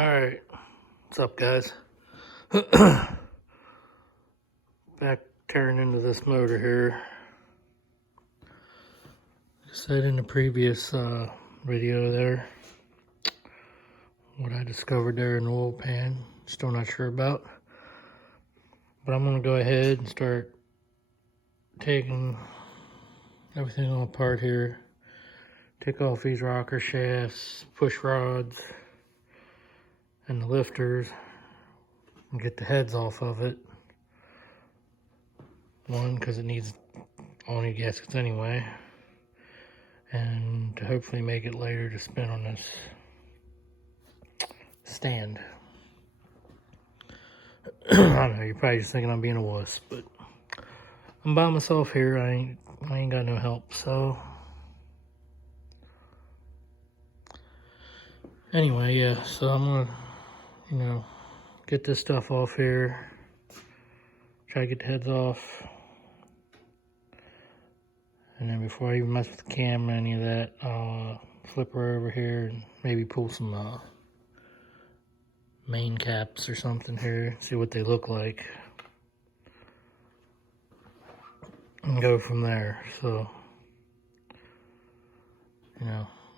Alright, what's up guys? Back tearing into this motor here. I said in the previous video there, what I discovered there in the oil pan, still not sure about. But I'm gonna go ahead and start taking everything all apart here. Take off these rocker shafts, push rods, and the lifters, and get the heads off of it. One, because it needs all new gaskets anyway, and to hopefully make it later to spin on this stand. I don't know, you're probably just thinking I'm being a wuss, but I'm by myself here. I ain't got no help, so anyway, yeah, so I'm gonna, get this stuff off here, try to get the heads off, and then before I even mess with the camera, any of that, I'll flip her over here and maybe pull some main caps or something here, see what they look like, and go from there. So,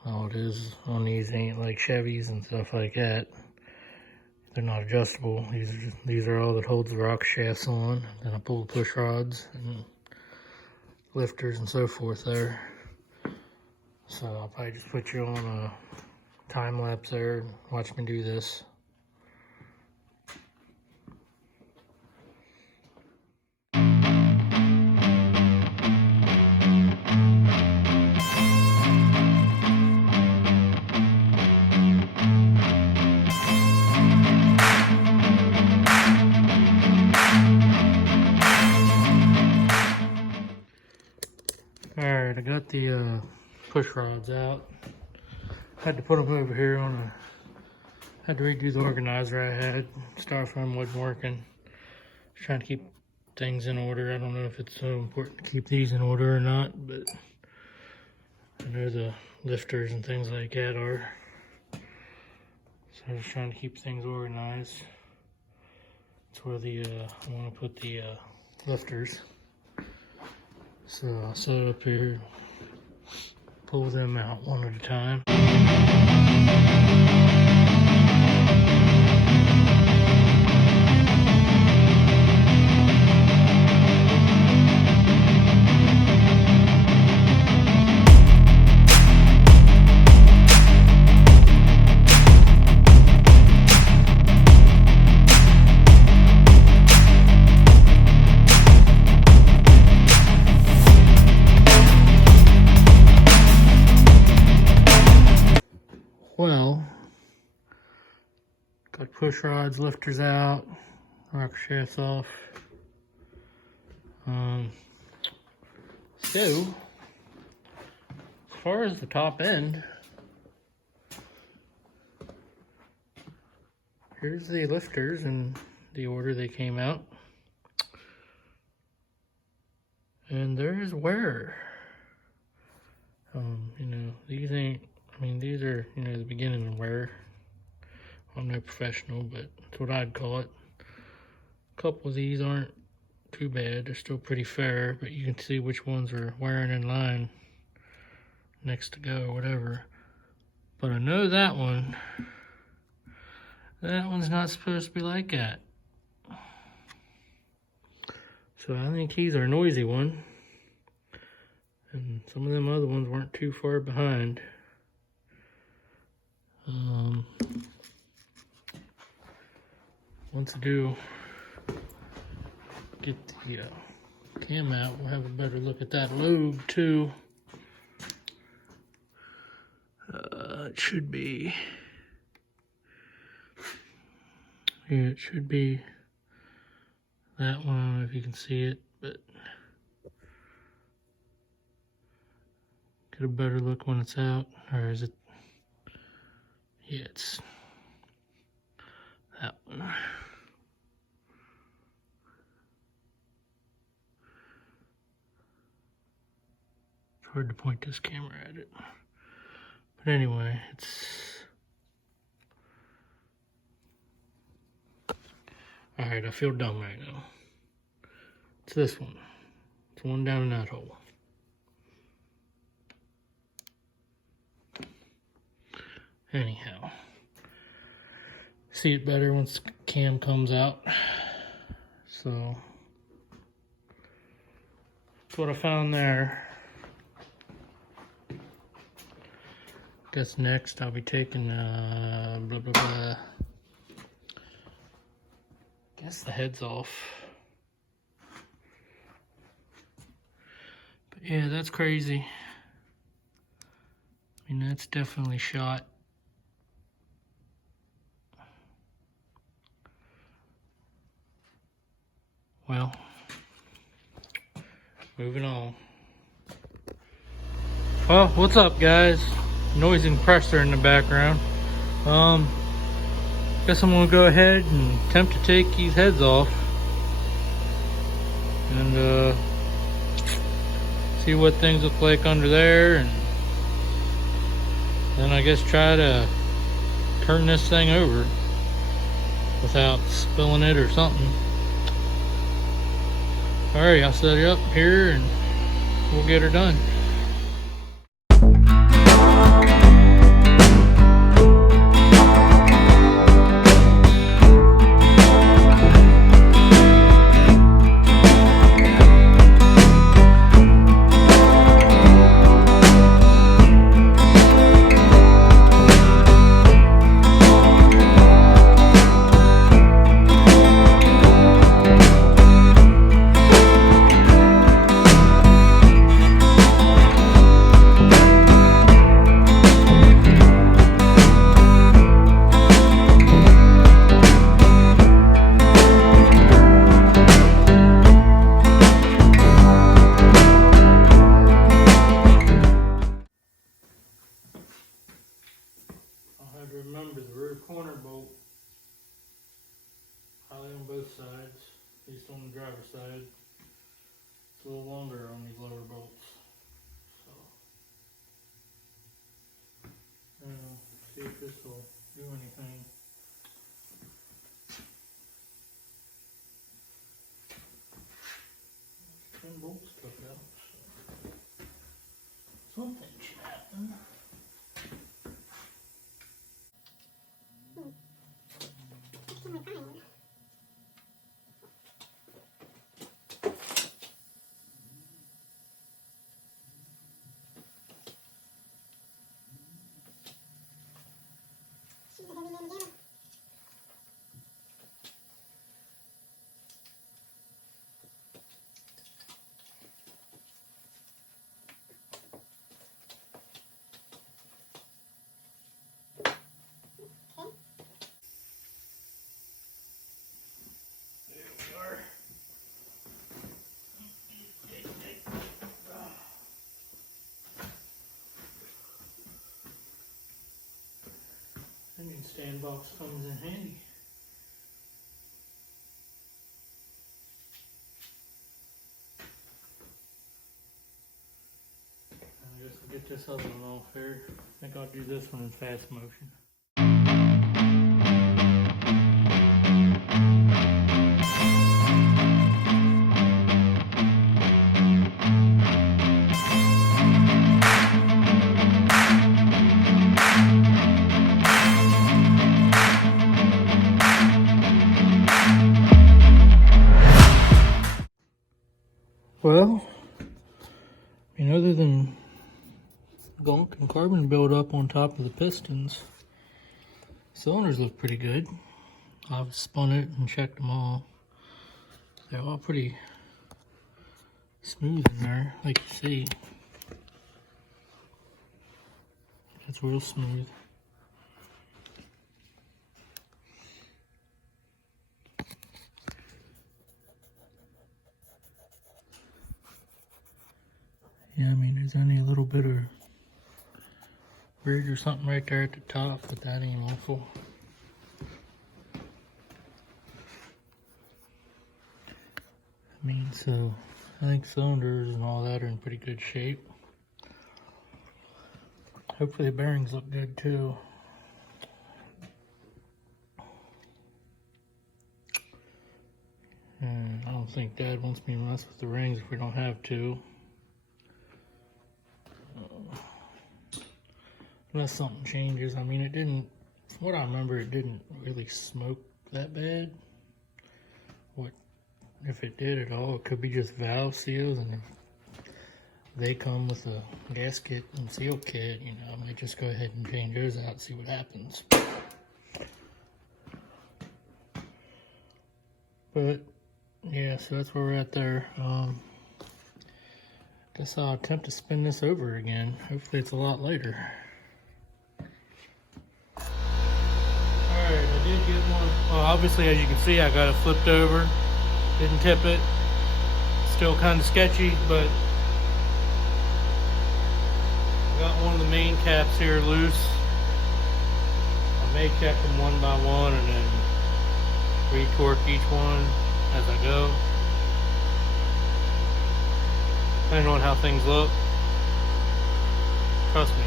all it is on these ain't like Chevys and stuff like that. They're not adjustable. These are all that holds the rock shafts on. Then I pull the push rods and lifters and so forth there. So I'll probably just put you on a time lapse there and watch me do this. Alright, I got the push rods out. Had to put them over here had to redo the organizer I had. Styrofoam wasn't working. Just trying to keep things in order. I don't know if it's so important to keep these in order or not, but I know the lifters and things like that are. So I'm just trying to keep things organized. That's where I want to put the lifters. So I'll set it up here, pull them out one at a time. Well, got push rods, lifters out, rocker shafts off. So, as far as the top end, here's the lifters in the order they came out. And there's wear. These ain't, these are, the beginning of wear. I'm no professional, but that's what I'd call it. A couple of these aren't too bad. They're still pretty fair, but you can see which ones are wearing in line next to go or whatever. But I know that one's not supposed to be like that. So I think he's our noisy one. And some of them other ones weren't too far behind. Once I do get the cam out, we'll have a better look at that lobe too. It should be, it should be that one. I don't know if you can see it, but get a better look when it's out. Or is it? Yeah, it's that one. It's hard to point this camera at it. But anyway, it's Alright, I feel dumb right now. It's this one. It's one down in that hole. Anyhow. See it better once the cam comes out. So that's what I found there. Guess next I'll be taking blah blah blah. Guess the head's off. But yeah, that's crazy. I mean, that's definitely shot. Well, moving on. Well, what's up, guys? Noise and compressor in the background. Guess I'm gonna go ahead and attempt to take these heads off and see what things look like under there, and then I guess try to turn this thing over without spilling it or something. Alright, I'll set it up here and we'll get her done. Remember the rear corner bolt, highly on both sides, at least on the driver's side. It's a little longer on these lower bolts. So, see if this will do anything. There's 10 bolts took out, so something should happen. Onion stand box comes in handy. I guess I'll get this other one off here. I think I'll do this one in fast motion. Well, I mean, other than gunk and carbon buildup on top of the pistons, cylinders look pretty good. I've spun it and checked them all. They're all pretty smooth in there, like you see. It's real smooth. Yeah, I mean, there's only a little bit of ridge or something right there at the top, but that ain't awful. I mean, so I think cylinders and all that are in pretty good shape. Hopefully the bearings look good too. And I don't think Dad wants me to mess with the rings if we don't have to. Unless something changes. I mean, it didn't, from what I remember, it didn't really smoke that bad. What, if it did at all, it could be just valve seals, and if they come with a gasket and seal kit, you know, I might just go ahead and change those out and see what happens. But yeah, so that's where we're at there. Guess I'll attempt to spin this over again. Hopefully it's a lot later. Alright, I did get one. Well, obviously, as you can see, I got it flipped over. Didn't tip it. Still kind of sketchy, but I got one of the main caps here loose. I may check them one by one and then re-torque each one as I go, depending on how things look. Trust me,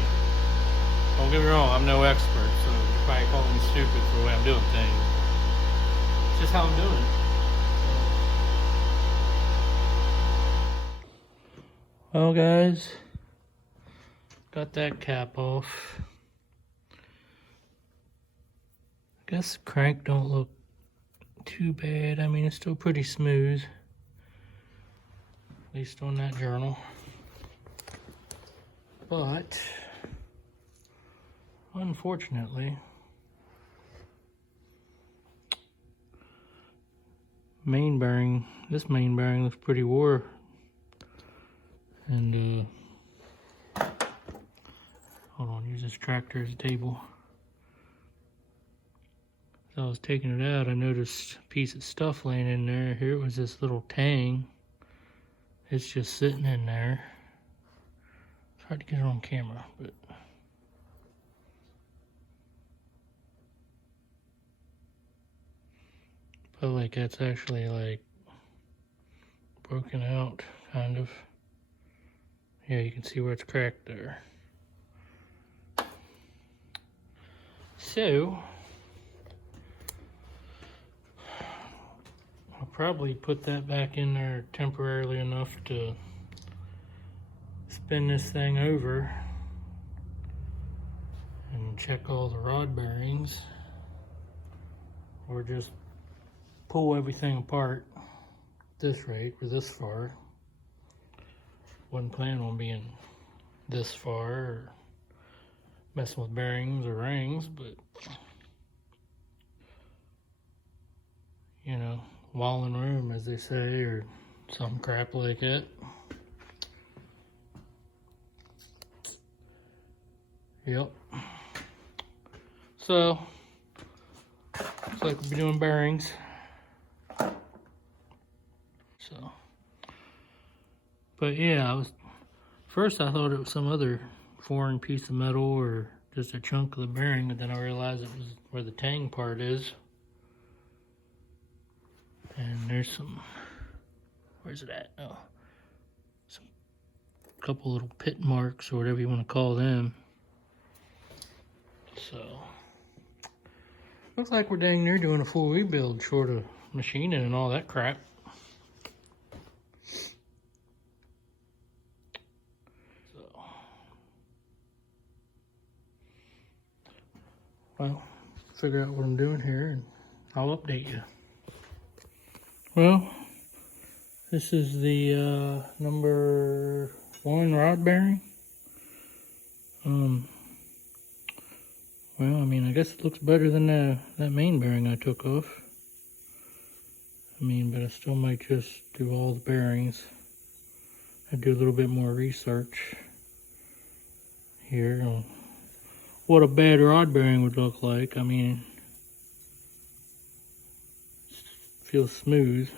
don't get me wrong, I'm no expert, so you're probably calling me stupid for the way I'm doing things. It's just how I'm doing it. Well guys, got that cap off. I guess the crank don't look too bad. I mean, it's still pretty smooth, at least on that journal. But unfortunately, this main bearing looks pretty wore. And hold on, use this tractor as a table. As I was taking it out, I noticed a piece of stuff laying in there. Here it was this little tang. It's just sitting in there. It's hard to get it on camera, but like that's actually like broken out, kind of. Yeah, you can see where it's cracked there. So I'll probably put that back in there temporarily enough to spin this thing over and check all the rod bearings, or just pull everything apart at this rate or this far. Wasn't planning on being this far or messing with bearings or rings, but you know, while in room, as they say, or some crap like that. Yep. So looks like we'll be doing bearings. So, but yeah, first I thought it was some other foreign piece of metal or just a chunk of the bearing, but then I realized it was where the tang part is. And there's some, where's it at? Oh, some couple little pit marks or whatever you want to call them. So, looks like we're dang near doing a full rebuild, short of machining and all that crap. So, well, figure out what I'm doing here and I'll update you. Well, this is the number 1 rod bearing. Well, I mean, I guess it looks better than that main bearing I took off. I mean, but I still might just do all the bearings. I'd do a little bit more research here on what a bad rod bearing would look like. I mean, feels smooth,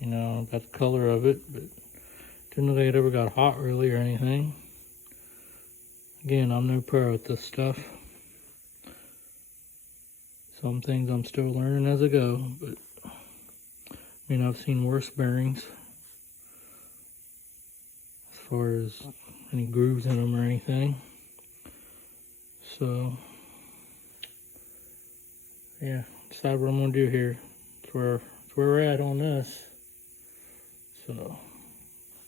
you know, got the color of it, but didn't look like it ever got hot really or anything. Again, I'm no pro at this stuff. Some things I'm still learning as I go, but I mean, I've seen worse bearings as far as any grooves in them or anything. So yeah, decide what I'm gonna do here. That's that's where we're at on this. So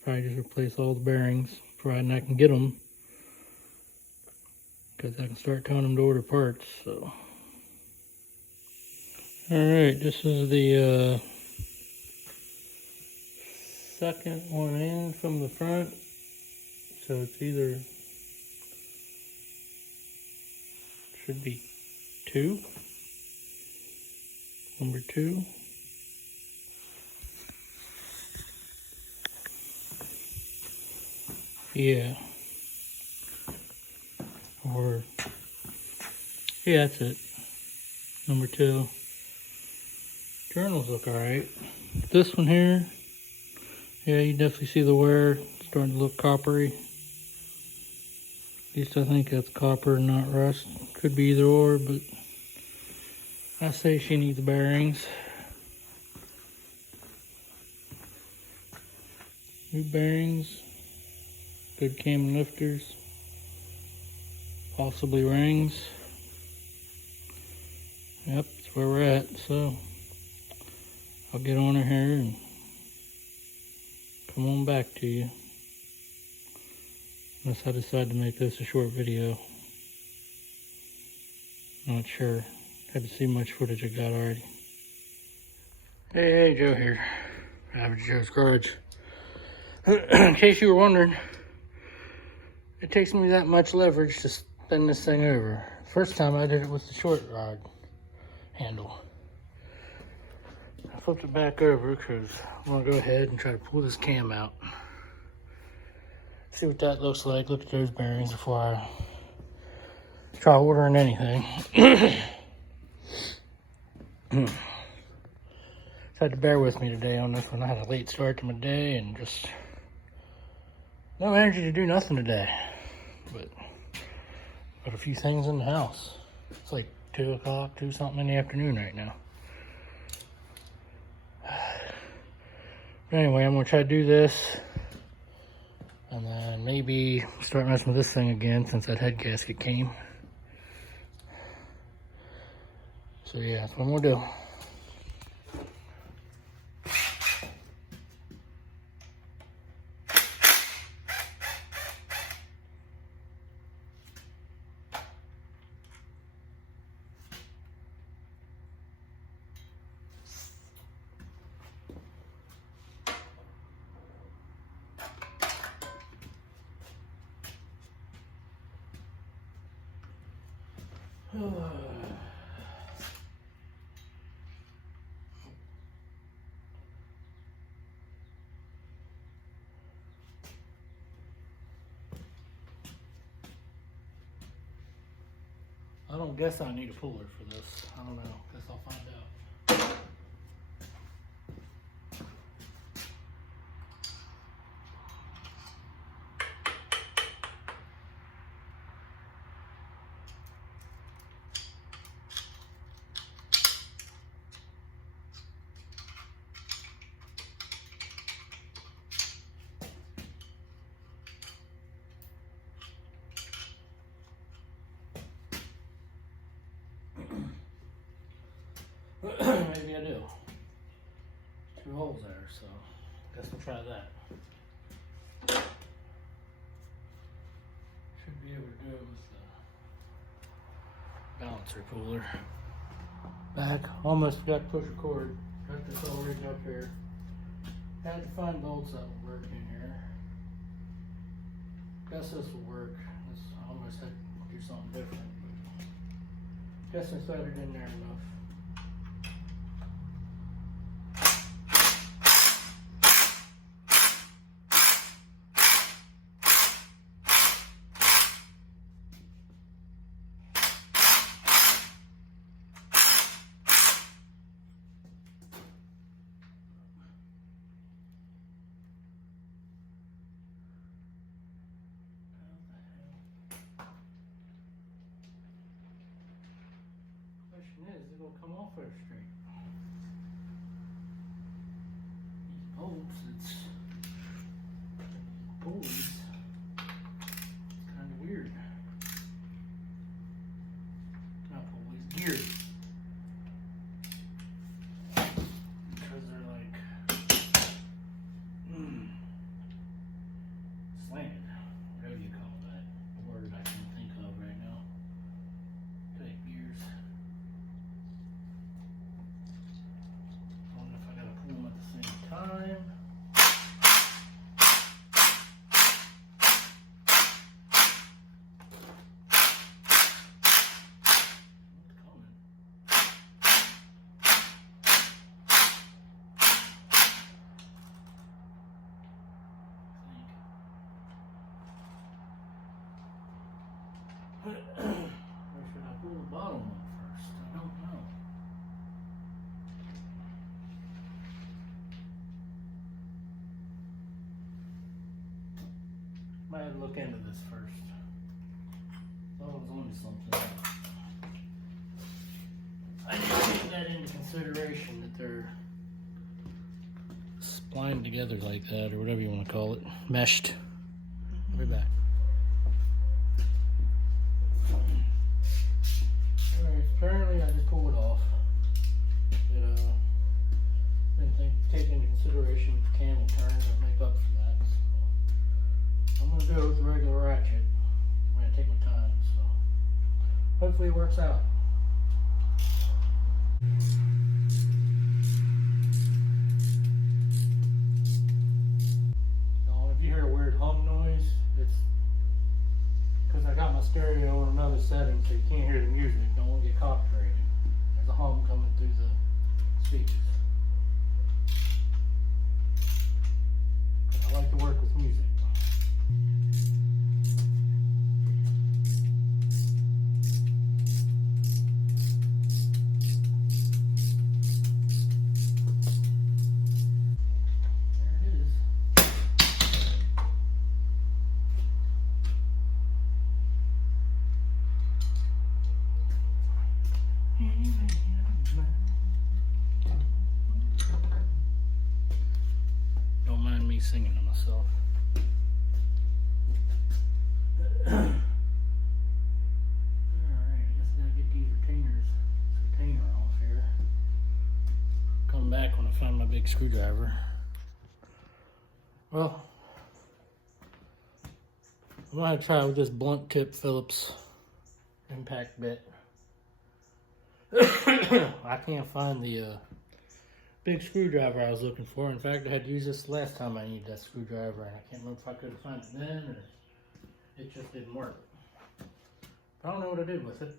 probably just replace all the bearings, providing I can get them, because I can start telling them to order parts. So, all right, this is the second one in from the front. So it's either, should be 2, number 2. Yeah. Or, yeah, that's it. Number 2. Journals look alright. This one here, yeah, you definitely see the wear. It's starting to look coppery. At least I think that's copper, not rust. Could be either or, but I say she needs bearings. New bearings. Good cam lifters. Possibly rings. Yep, that's where we're at. So I'll get on her here and come on back to you. Unless I decide to make this a short video. Not sure. Haven't seen much footage I got already. Hey, Joe here. Average Joe's Garage. In case you were wondering, it takes me that much leverage to spin this thing over. First time I did it with the short rod handle. I flipped it back over because I want to go ahead and try to pull this cam out. See what that looks like. Look at those bearings before I try ordering anything. Just had to bear with me today on this one. I had a late start to my day and just no energy to do nothing today. But got a few things in the house. It's like 2 o'clock, 2 something in the afternoon right now. But anyway, I'm gonna try to do this and then maybe start messing with this thing again since that head gasket came. So yeah, that's what I'm gonna do. I don't guess I need a puller for this. I don't know. Guess I'll find out. Maybe I do. 2 holes there, so guess we'll try that. Should be able to do it with the balancer puller. Back, almost forgot to push record. Got this all rigged up here. Had to find bolts that will work in here. Guess this will work. I almost had to do something different. But guess I started in there enough. Is it will come off there straight. These bolts, it's pulleys. It's kind of weird. Not pulleys, gears. Try Or should I pull the bottom up first? I don't know. Might have to look into this first. Thought it was only something. I didn't take that into consideration that they're splined together like that, or whatever you want to call it. Meshed. I'll be back. Alright, apparently I just pulled it off. Didn't take into consideration the camel turns that make up for that. So I'm going to do it with a regular ratchet. I'm going to take my time, so hopefully it works out. Now, if you hear a weird hum noise, it's because I got my stereo on another setting, so you can't hear the music. Don't want to get copyrighted. There's a hum coming through the speakers. I like to work with music. Don't mind me singing to myself. Alright, I guess I gotta get these retainer off here. Come back when I find my big screwdriver. Well, I'm gonna try with this blunt tip Phillips impact bit. I can't find the big screwdriver I was looking for. In fact, I had used this last time I needed that screwdriver, and I can't remember if I could have found it then or it just didn't work. I don't know what I did with it.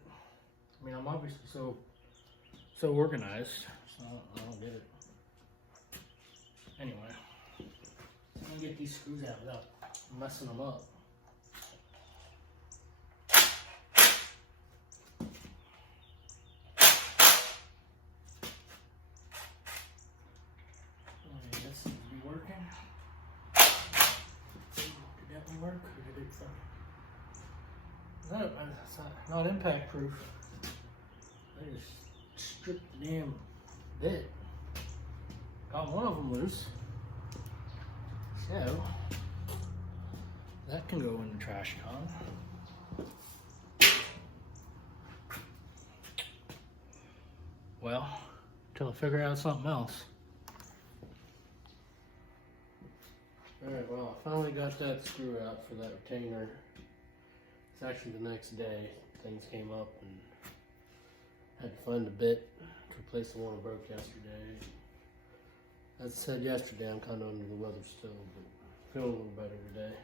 I mean, I'm obviously so organized, so I don't get it. Anyway, I'm gonna get these screws out without messing them up. Work or did it no, it's not impact proof. I just stripped the damn bit. Got one of them loose. So that can go in the trash can. Well, till I figure out something else. Alright, well, I finally got that screw out for that retainer. It's actually the next day. Things came up and had to find a bit to replace the one I broke yesterday. As I said yesterday, I'm kind of under the weather still, but feeling a little better today.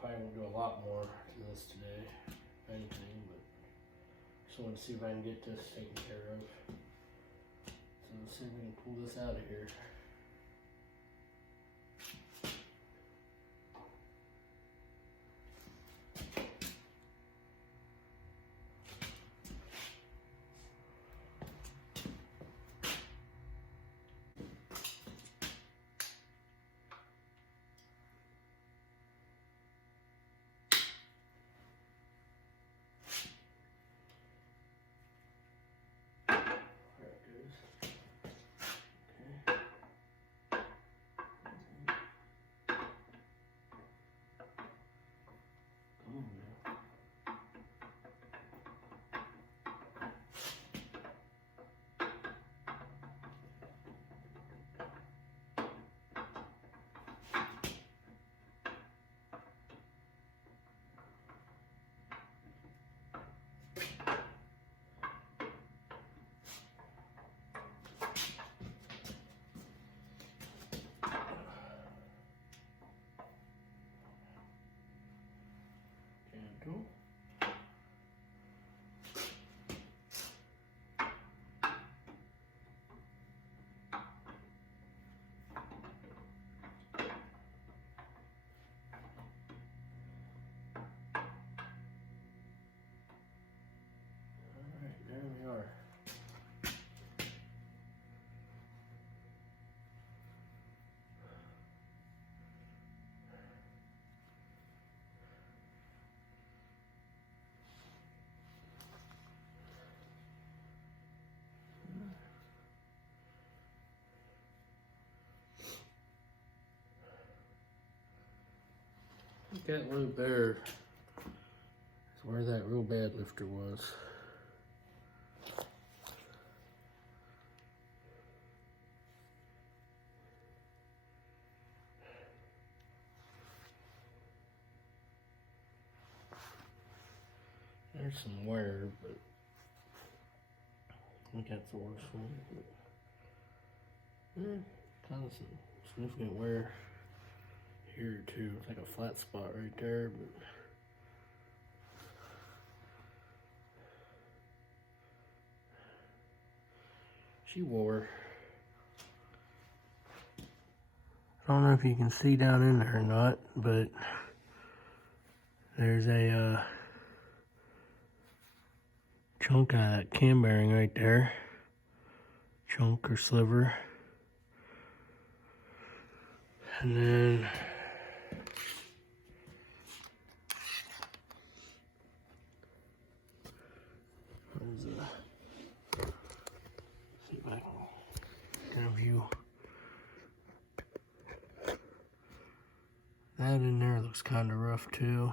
Probably won't do a lot more to this today, if anything, but just wanted to see if I can get this taken care of. So let's see if we can pull this out of here. That low there is where that real bad lifter was. There's some wear, but I think that's the worst one. But, kind of some significant wear here too. It's like a flat spot right there, but she wore. I don't know if you can see down in there or not, but there's a chunk of that cam bearing right there. Chunk or sliver. And then see if I can get a view. That in there looks kind of rough too.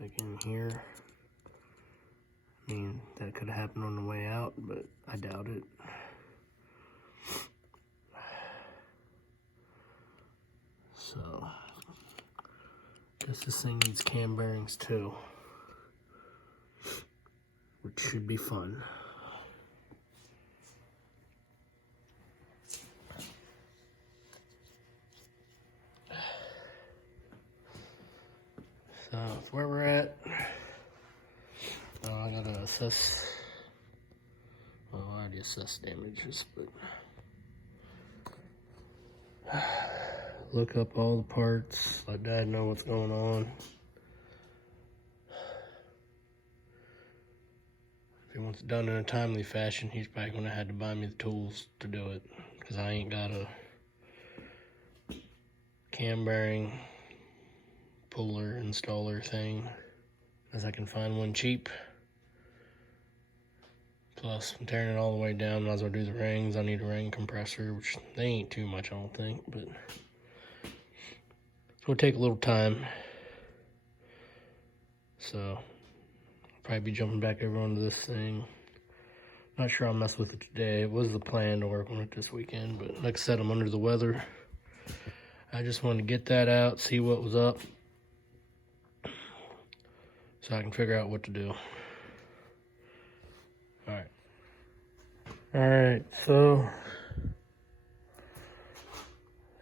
Like in here. I mean, that could have happened on the way out, but I doubt it. So, guess this thing needs cam bearings too, which should be fun. So, that's where we're at. I gotta assess, well, I already assessed damages, but look up all the parts, let Dad know what's going on. If he wants it done in a timely fashion, he's probably gonna have to buy me the tools to do it, because I ain't got a cam bearing puller installer thing, as I can find one cheap. Plus, I'm tearing it all the way down. Might as well do the rings. I need a ring compressor, which they ain't too much, I don't think, but it's gonna take a little time. So, I'll probably be jumping back over onto this thing. Not sure I'll mess with it today. It was the plan to work on it this weekend, but like I said, I'm under the weather. I just wanted to get that out, see what was up, so I can figure out what to do. Alright, so I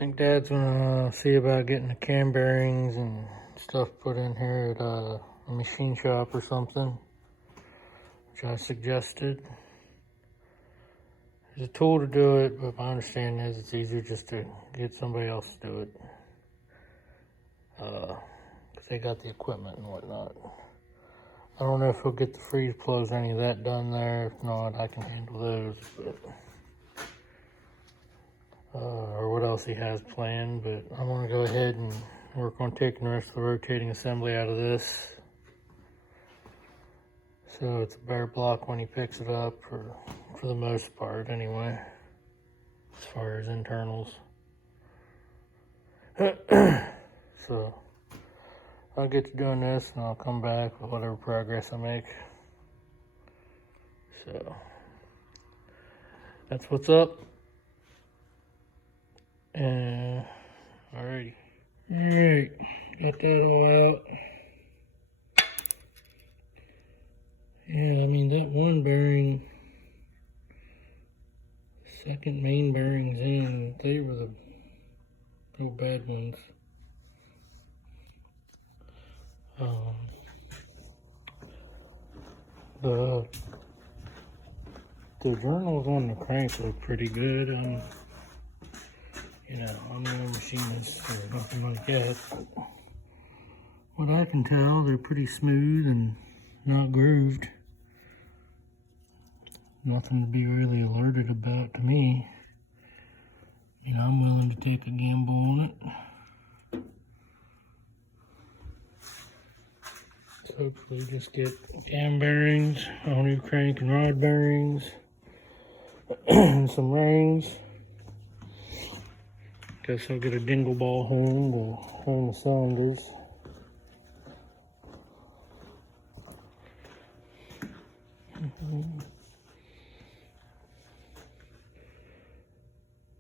think Dad's gonna see about getting the cam bearings and stuff put in here at a machine shop or something, which I suggested. There's a tool to do it, but my understanding is it's easier just to get somebody else to do it, because they got the equipment and whatnot. I don't know if he'll get the freeze plugs or any of that done there. If not, I can handle those. But, or what else he has planned. But I'm going to go ahead and work on taking the rest of the rotating assembly out of this, so it's a bare block when he picks it up, for the most part anyway, as far as internals. So I'll get to doing this and I'll come back with whatever progress I make. So that's what's up. And alrighty. Alright, got that all out. Yeah, I mean that one bearing, second main bearings in, they were the real bad ones. The journals on the crank look pretty good. You know, I'm no machinist or nothing like that, but what I can tell, they're pretty smooth and not grooved. Nothing to be really alerted about to me. You know, I'm willing to take a gamble on it. So hopefully just get cam bearings, all new crank and rod bearings, and some rings. Guess I'll get a dingle ball horn to horn the cylinders.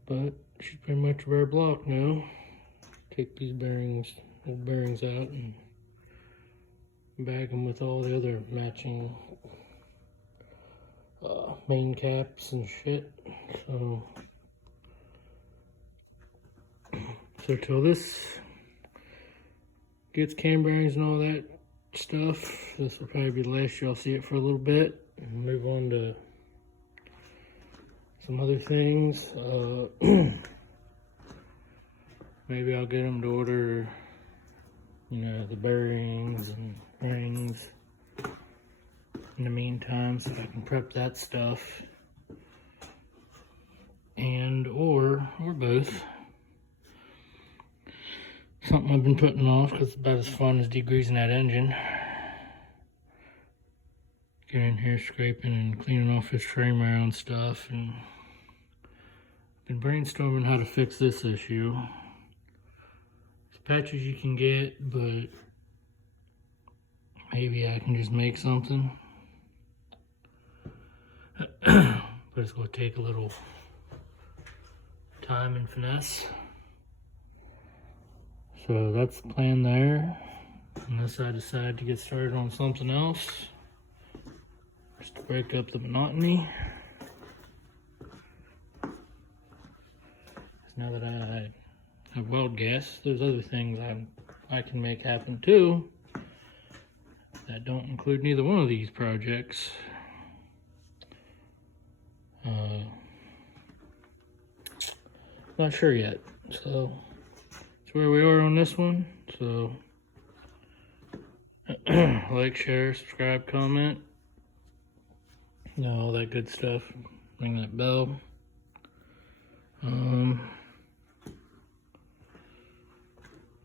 But she's pretty much a bare block now. Take these old bearings out and bag them with all the other matching main caps and shit. So till this gets cam bearings and all that stuff, this will probably be the last y'all see it for a little bit. And move on to some other things. Maybe I'll get them to order, you know, the bearings and rings in the meantime, so I can prep that stuff, and or both. Something I've been putting off because it's about as fun as degreasing that engine. Get in here scraping and cleaning off this frame around stuff, and been brainstorming how to fix this issue. There's patches you can get, but maybe I can just make something. But it's going to take a little time and finesse. So that's the plan there. Unless I decide to get started on something else, just to break up the monotony. Now that I have weld gas, there's other things I can make happen too that don't include neither one of these projects. Not sure yet, so that's where we are on this one. So like, share, subscribe, comment, you know, all that good stuff. Ring that bell.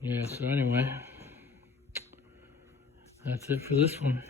Yeah, so anyway, that's it for this one.